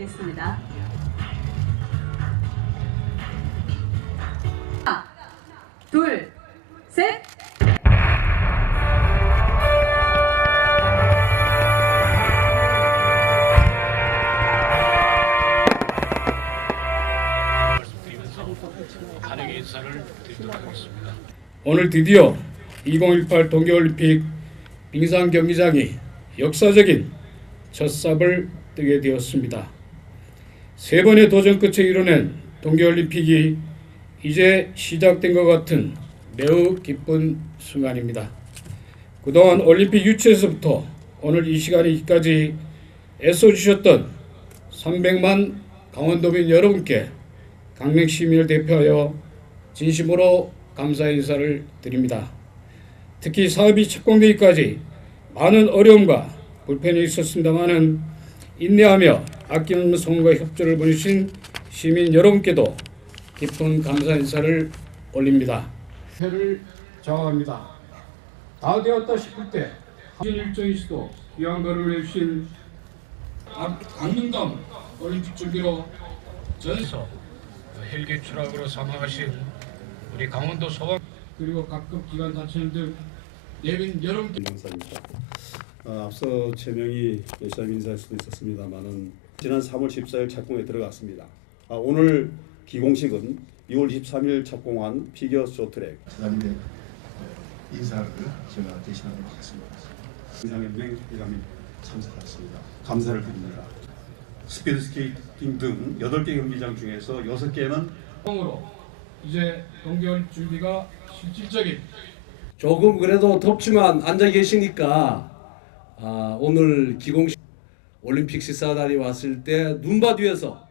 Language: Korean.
시작됐습니다. 하나, 둘, 셋. 오늘 드디어 2018 동계올림픽 빙상 경기장이 역사적인 첫 삽을 뜨게 되었습니다. 세 번의 도전 끝에 이뤄낸 동계올림픽이 이제 시작된 것 같은 매우 기쁜 순간입니다. 그동안 올림픽 유치에서부터 오늘 이 시간이기까지 애써주셨던 300만 강원도민 여러분께 강릉 시민을 대표하여 진심으로 감사 인사를 드립니다. 특히 사업이 착공되기까지 많은 어려움과 불편이 있었습니다만은 인내하며 아낌없는 성원과 협조를 보내주신 시민 여러분께도 깊은 감사 인사를 올립니다. 회를 정합니다. 다 되었다 싶을 때 하진 일정이 시도 귀한 걸음을 해주신 강릉강 올림픽 준비로 전서 그래서 헬기 추락으로 사망하신 우리 강원도 소방 그리고 각급 기관 단체들 등 예빈 여러분께 인사입니다. 어, 앞서 제명이 열심히 인사할 수도 있었습니다만은 지난 3월 14일 착공에 들어갔습니다. 아, 오늘 기공식은 6월 23일 착공한 피겨 쇼트랙 사장님의 인사를 제가 대신하도록 하겠습니다. 인상연맹 회장님 참석하셨습니다. 감사를 드립니다. 스피드 스케이팅 등 8개 경기장 중에서 6개는 으로 이제 동계올림픽 준비가 실질적인 조금 그래도 덥지만 앉아 계시니까 아, 오늘 기공식 올림픽 식사다리 왔을 때 눈밭 위에서